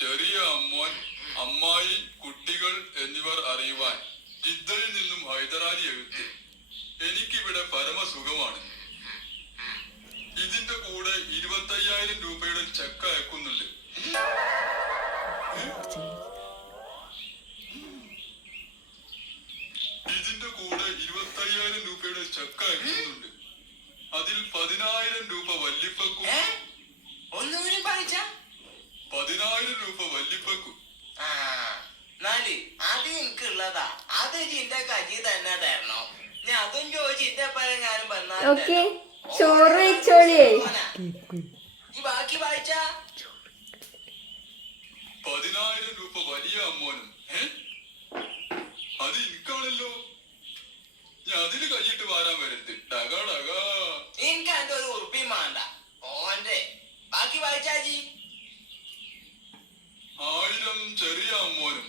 ചെറിയ അമ്മോൻ, അമ്മായി, കുട്ടികൾ എന്നിവർ അറിയുവാൻ ജിദ്ദയിൽ നിന്നും ഹൈദരാലി എഴുത്ത്. എനിക്കിവിടെ പരമസുഖമാണ്. ഇതിന്റെ കൂടെ 25,000 രൂപയുടെ ചെക്ക് അയക്കുന്നുണ്ട്. ഇതിന്റെ കൂടെ 25,000 രൂപയുടെ ചെക്ക് അയക്കുന്നുണ്ട്. അതിൽ 10,000 രൂപ വല്ലിപ്പക്കും 10,000 രൂപ വല്ലിപ്പക്കും. അത് എനിക്കുള്ളതാ. അത് ജിന്റെ കജി തന്നെ തരണോ? ഞാൻ അതും ചോദിച്ചു ഇറ്റപ്പഴങ്ങാനും ചോറ് വെച്ചോളിയേ. ബാക്കി വായിച്ച 10,000 രൂപ വലിയ അമ്മോനും. അത് എനിക്കാണല്ലോ. ഞാൻ അതിന് കൈയിട്ട് വാരാൻ വരരുത്. എനിക്ക് അതിന്റെ ഒരു ഉറുപ്പിയും വേണ്ട. ഓന്റെ ബാക്കി വായിച്ചാജി. 1000 ചെറിയ അമ്മോനും